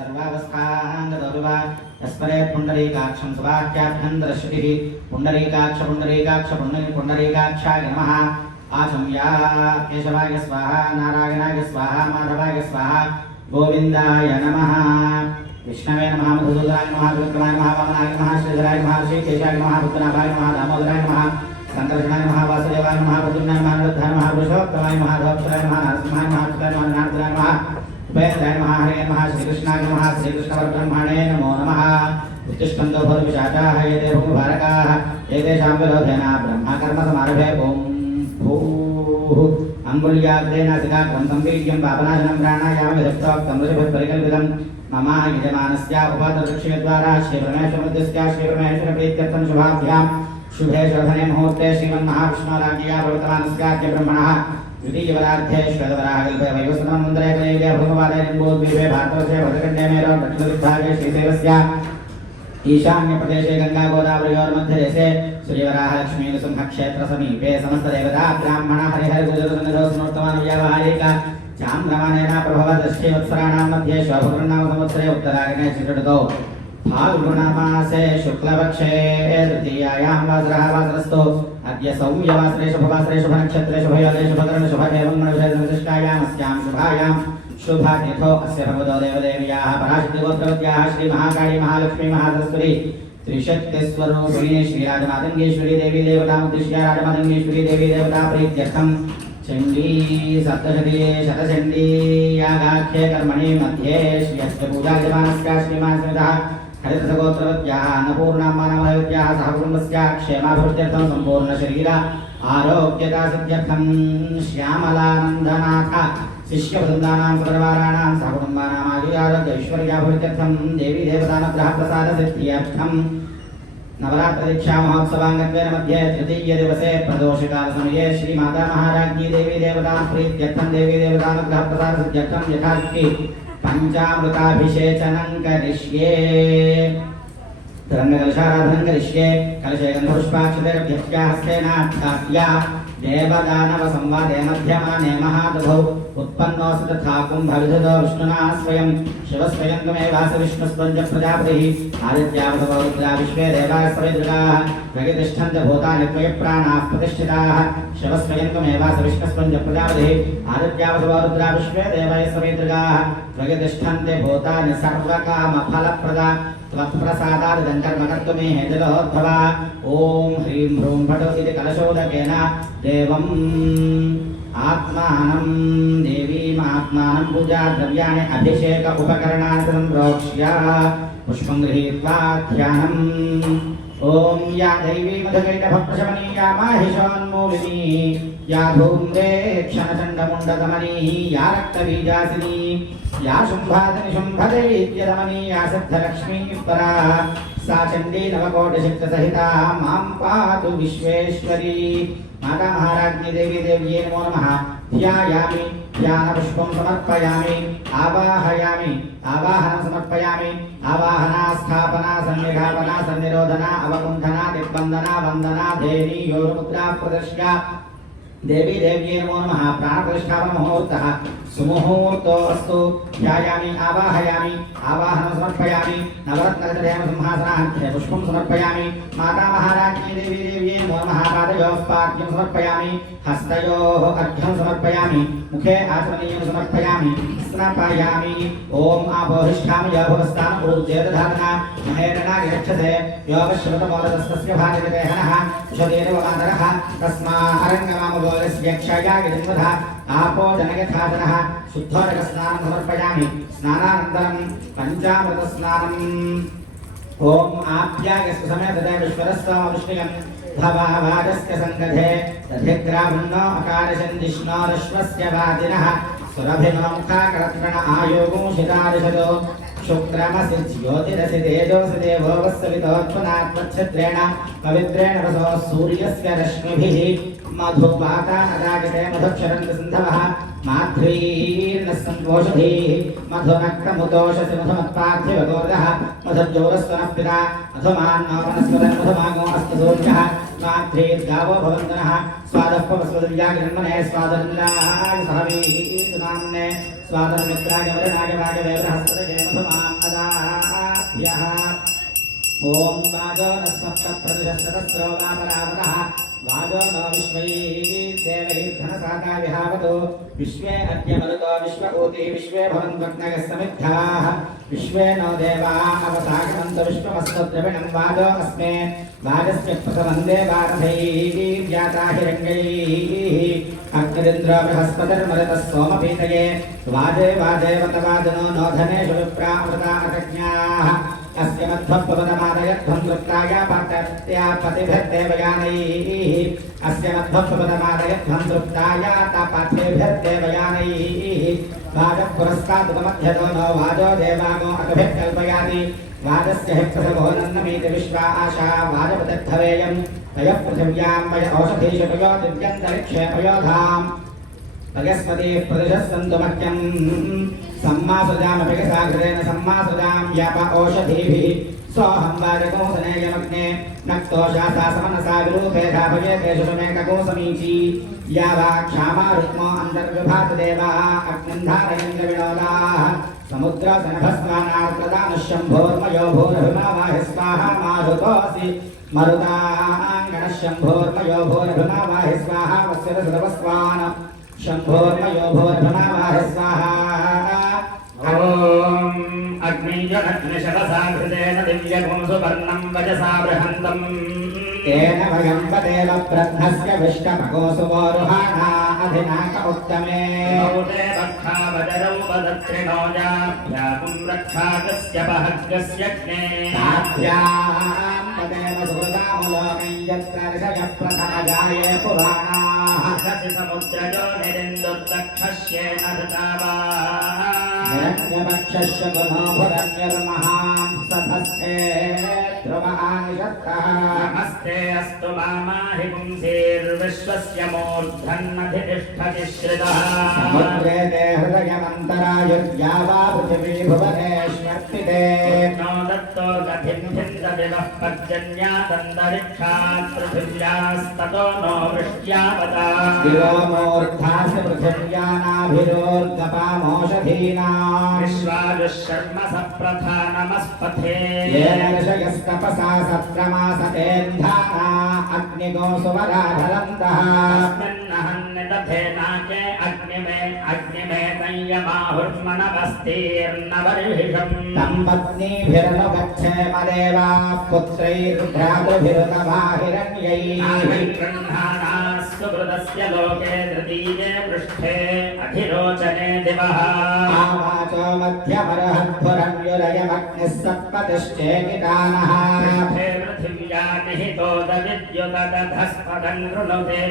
सर्वावस्थांगतोऽभिवा तस्मरे पुण्डरीकाक्षं सुवाक्याभ्यन्तरश्रुतिः पुण्डरीकाक्ष पुण्डरीकाक्ष पुण्डरीकाक्षाय नमः आचम्या केशवाय स्वाहा नारायणाय स्वाहा माधवाय स्वाहा गोविन्दाय नमः विष्णवे नमः मधुसूदनाय नमः विक्रमाय नमः वामनाय नमः श्रीधराय नमः श्रीकेशाय नमः बुद्धनाभाय नमः दामोदराय नमः संकर्षणाय नमः वासुदेवाय नमः प्रद्युम्नाय नमः अनिरुद्धाय नमः पुरुषोत्तमाय नमः धोक्षराय नमः नरसिंहाय नमः अच्युताय नमः नारदाय नमः उपेन्द्राय नमः हरे नमः श्रीकृष्णाय नमः श्रीकृष्णपरब्रह्मणे नमो नमः उत्तिष्ठन्तो भूर्विशाखाः एते भूभारकाः एतेषां विरोधेन ब्रह्मकर्मसमारभे ॐ भूः अङ्गुल्याग्रेण सिकाग्रन्थं वीर्यं पापनाशनं प्राणायामं यथोक्तं ऋषिभिः परिकल्पितं मम यजमानस्य उपादरक्षिद्वारा श्रीपरमेश्वरमध्यस्य श्रीपरमेश्वरप्रीत्यर्थं शुभाभ्यां शुभे शोधने मुहूर्ते श्रीमन्महाविष्णुराज्ञया प्रवर्तमानस्याद्य ब्रह्मणः द्वितीयवरार्धे श्वेतवराहकल्पे वैवस्वतमन्त्रे कलयुगे भृगुवादे निम्बोद्वीपे भारतवर्षे भद्रखण्डे मेरो दक्षिणदिग्भागे श्रीशैलस्य ईशान्यप्रदेशे गंगा गोदावरयोर्मध्यदेशे श्रीवराहलक्ष्मीनृसिंहक्षेत्रसमीपे समस्तदेवता ब्राह्मण हरिहरगुजरसन्निधोस्नोर्तमानव्यावहारिक चान्द्रमानेन प्रभवदश्चैवत्सराणां मध्ये शोभकृन्नाम संवत्सरे उत्तरायणे चित्रऋतौ फाल्गुणमासे शुक्लपक्षे तृतीयायां वासरः वासरस्तु अद्य सौम्यवासरे शुभवासरे शुभनक्षत्रे शुभयोगे शुभकरणे शुभदेवङ्गलविषयनिर्दिष्टायामस्यां शुभायां शुभातिथौ अस्य भगवतो देवदेव्याः पराशक्तिगोत्रवत्याः श्रीमहाकाली महालक्ष्मी महासरस्वती त्रिशक्तिस्वरूपिणी श्रीराजमातङ्गेश्वरी देवी देवतामुद्दिश्य राजमातङ्गेश्वरी देवी देवता प्रीत्यर्थं चण्डी सप्तशती शतचण्डी यागाख्ये कर्मणि मध्ये श्रियस्य पूजायमानस्य श्रीमान्स्मितः हरितसगोत्रवत्याः अन्नपूर्णाम्बानामलवत्याः सह कुटुम्बस्य क्षेमाभिवृद्ध्यर्थं सम्पूर्णशरीर आरोग्यतासिद्ध्यर्थं श्यामलानन्दनाथ शिष्यवृन्दानां सपरिवाराणां सहकुटुम्बानाम् आयुरारोग्यैश्वर्याभिवृद्ध्यर्थं देवी देवतानुग्रहप्रसादसिद्ध्यर्थं नवरात्रदीक्षा महोत्सवांगत्वेन मध्ये तृतीय दिवसे प्रदोषकालसमये श्रीमाता महाराज्ञी देवी देवता प्रीत्यर्थं देवी देवतानुग्रहप्रसादसिद्ध्यर्थं यथाशक्ति पंचामृताभिषेचनं करिष्ये तिरङ्गकलशाराधनं करिष्ये कलशे गन्धपुष्पाक्षतेरभ्यस्या हस्तेनाख्याप्या देवदानवसंवादे मध्यमाने महादधौ उत्पन्नोऽसि तथा कुम्भविधुतो विष्णुना स्वयं शिवस्वयं त्वमेवास विष्णुस्त्वं च प्रजापतिः आदित्यावसवरुद्रा विश्वे देवाः सविदृगाः प्रगितिष्ठन्ते भूतानि त्वयि प्राणाः प्रतिष्ठिताः शिवस्वयं त्वमेवास विष्णुस्त्वं च प्रजापतिः आदित्यावसवरुद्रा विश्वे देवाः सविदृगाः प्रगितिष्ठन्ते भूतानि सर्वकामफलप्रदा त्वत्प्रसादादिदं कर्म कर्तुमे हेतुलोद्भवा ॐ ह्रीं ह्रूं भटो इति कलशोदकेन देवम् आत्मानं देवीमात्मानं पूजाद्रव्याणि अभिषेक उपकरणार्थं प्रोक्ष्य पुष्पं गृहीत्वा ध्यानम् ॐ या दैवी मधुकैटभप्रशमनी या माहिषोन्मूलिनी या धूम्रेक्षणचण्डमुण्डदमनी या रक्तबीजासिनी या शुम्भादनिशुम्भदैत्यदमनी या सिद्धलक्ष्मीपरा सा चण्डी नवकोटिशक्तिसहिता मां पातु विश्वेश्वरी माता महाराज्ञी देवी देव्यै नमो नमः ध्यायामि ध्यानपुष्पं समर्पयामि आवाहयामि आवाहनं समर्पयामि आवाहना स्थापना संविधापना संनिरोधना अवकुण्ठना दिग्बन्धना वन्दना धेनी योगमुद्रा प्रदर्श्य देवी देव्यै नमो नमः प्राणप्रतिष्ठापनमुहूर्तः सुमुहूर्तोऽस्तु ध्यायामि आवाहयामि आवाहनं समर्पयामि नवरत्नगजदेवसिंहासनार्थे पुष्पं समर्पयामि माता महाराज्ञी देवी देव्यै नमो नमः पादयोः पाद्यं समर्पयामि हस्तयोः अर्घ्यं समर्पयामि मुखे आचमनीयं समर्पयामि स्नापयामि ॐ आपोहिष्ठामि योभवस्तानपूर्जेदधातना महेरणा यक्षसे योगश्रवतमोदस्तस्य भागदेहनः उषदेवमातरः तस्मा अरङ्गमामगोलस्यक्षया यजन्मधा आपो जनयथाजनः शुद्धोदकस्नानं समर्पयामि स्नानानन्तरं पञ्चामृतस्नानम् ॐ आप्यायस्तु समेतदेवेश्वरस्वामविष्णुयं भवावाजस्य सङ्गधे दधिग्रामन्नो अकारशन्दिष्णोरश्वस्य वाजिनः सुरभिनोमुखाकरत्रण आयोगोषितारिषदो शुक्रमसि ज्योतिरसि तेजोसि देवो वत्सवितोत्पन्नात्मच्छिद्रेण पवित्रेण रसो सूर्यस्य रश्मिभिः मधुपातानदागते मधुक्षरन्तसिन्धवः माध्वीर्नस्सन्तोषधीः मधुनक्तमुदोषसि मधुमत्पार्थिवगोर्गः मधुर्जौरस्वनः पिता मधुमान्नो वनस्पतिर् मधुमागो अस्तु सूर्यः माध्वीर्गावो भवन्तनः स्वादः पवस्वदिव्यागिरन्मने स्वादन्लाय सहवीतुनाम्ने स्वातन्मित्राय वरुणाय वायवे बृहस्पतये मधुमाम् अदाभ्यः ॐ वाजो न सप्तप्रतिशतस्रो वापरावतः वाजो न विश्वैर्देवैर्धनसाता विहावतो विश्वे अद्य मरुतो विश्वभूतिः विश्वे भवन्त्वग्नयः समिद्धाः विश्वे नो देवा अवसागमन्त विश्वमस्तद्रविणं वाजो अस्मे वाजस्य प्रथमं देवारथैः जाता हिरण्यैः अग्निरिन्द्रो बृहस्पतिर्मरुतः सोमपीतये वाजे वाजेवतवाजनो नो धनेषु विप्रामृता अकज्ञाः अस्य मध्वपदमादयध्वं तृप्ताय पात्रत्या पतिभिर्देवयानैः अस्य मध्वपदमादयध्वं तृप्ताय तापार्थेभिर्देवयानैः वाजः पुरस्तादुपमध्यतो नो वाजो देवागो अकभिर्कल्पयाति वाजस्य हि प्रथमो नन्नमीति विश्वा आशा वाजपतिर्धवेयं तयः पृथिव्यां मय औषधीषु पयो दिव्यन्तरिक्षे पयोधाम् भगस्पतिः प्रदिशस्सन्तु मह्यं सम्मासृजामभिगसाकृतेन सम्मासृजां याप ओषधीभिः सोऽहं वाजकोसनेयमग्ने नक्तोषासा समनसा विरूपेधा भजेतेषु मेकको समीची या वा क्षामा रुक्मो अन्तर्विभाति देवाः अग्निन्धारयन्द्रविनोदाः समुद्रसनभस्मानार्कदानुशम्भोर्मयो भूरभिमावाहि स्वाहा मारुतोऽसि मरुताङ्गणशम्भोर्मयो भूरभिमावाहि स्वाहा वस्यरसदवस्वान् शम्भोर्मयो भूर्भुमावाहि स्वाहा ॐ अग्निजनग्निशतसाघृतेन दिव्यगुं सुवर्णं वजसा बृहन्तम् तेन वयं वदेव ब्रह्मस्य विष्टमगोसुवोरुहाणा अधिनाक उत्तमे मौते वक्षा वजरौ वदत्रिणो जाभ्याकुं रक्षाकस्य पहग्गस्य ज्ञे ताभ्यां वदेव सुहृदामुलोकं यत्र ऋषयः प्रथमजाये पुराणाः रसि समुद्रजो निरिन्दुर्दक्षस्येन हृतावाः हिरण्यवक्षस्य गुणो भुरन्यर्महां सधस्ते ध्रुवानिषत्तः नमस्ते अस्तु मामाहि पुंसीर्विश्वस्य मूर्धन्नधितिष्ठति श्रितः समुद्रे ते हृदयमन्तरायुर्या वा पृथिवी भुवनेष्वर्तिते नो दत्तो गतिं भिन्ददिवः पर्जन्यादन्तरिक्षात् पृथिव्यास्ततो नो वृष्ट्यावता दिवो मूर्धास्य पृथिव्यानाभिरोर्गपामोषधीनाम् विश्वाजुःशर्म सप्रधानमस्पथे येन ऋषयस्तपसा सत्रमासतेन्धाना अग्निगो सुवराधरन्तः तस्मिन्नहन्निदधेनाके अग्निमे संयमाहुर्मणवस्तीर्नवर्हिषम् तं पत्नीभिरनुगच्छेम देवाः पुत्रैर्भ्रातृभिरुतवा हिरण्यैः सुकृतस्य लोके तृतीये पृष्ठे अधिरोचने दिवः आवाचो मध्यमर्हद्भुरन्युरयमग्निः सत्पतिश्चेकितानः पृथिव्या निहितोदविद्युतदधस्पदं कृणुते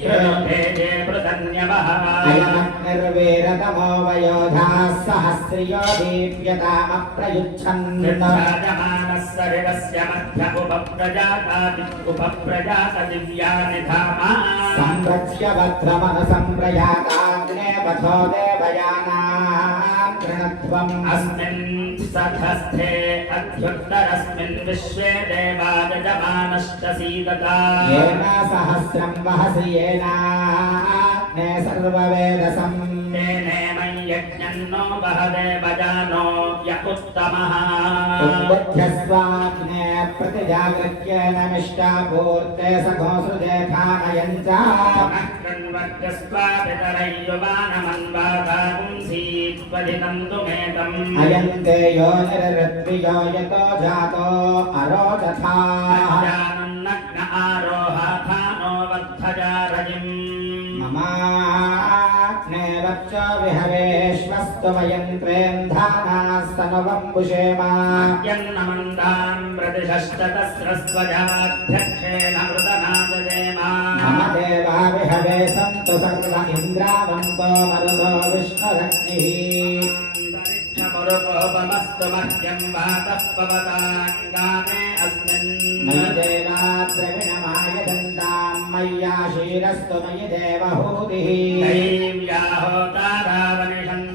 ये पृतन्यवः अयमग्निर्वीरतमो वयोधाः सहस्रियो दीप्यतामप्रयुच्छन् राजमानः शरीरस्य मध्य उपप्रजात दिव्यानि धामा संरक्ष्य भद्रमनुसंप्रयाताग्ने पथो देवयानां कृणत्वम् अस्मिन् सखस्थे अध्युत्तरस्मिन् विश्वे देवा यजमानश्च सीदता येन सहस्रं वहसि येनाग्ने सर्ववेदसं तेनेमं यज्ञन्नो वहदेवजानो य उत्तमः उद्बुध्यस्वाग्ने प्रतिजागृत्येन मिष्टापूर्ते सघोसृजेथानयं च अयं ते योनिरृत्वियो यतो जातो अरोचथा नग्न आरोहाथानो वर्धजारजिम् ममाग्ने वच्च विहवेश्वस्तु वयं त्वेन्धानास्तनुवम्बुषेमा यन्नमन्दां प्रतिशश्चतस्रस्वजाध्यक्षेण मृतनादजेमा मम देवा विहवे सन्तु सर्व इन्द्रावन्तो मरुतो विष्णुरग्निः मरुकोपमस्तु मह्यं वातः पवताङ्गामे अस्मिन् मयि देवा द्रविणमायदन्तां मय्याशीरस्तु मयि देवहूतिः दैव्याहोतारावनिषन्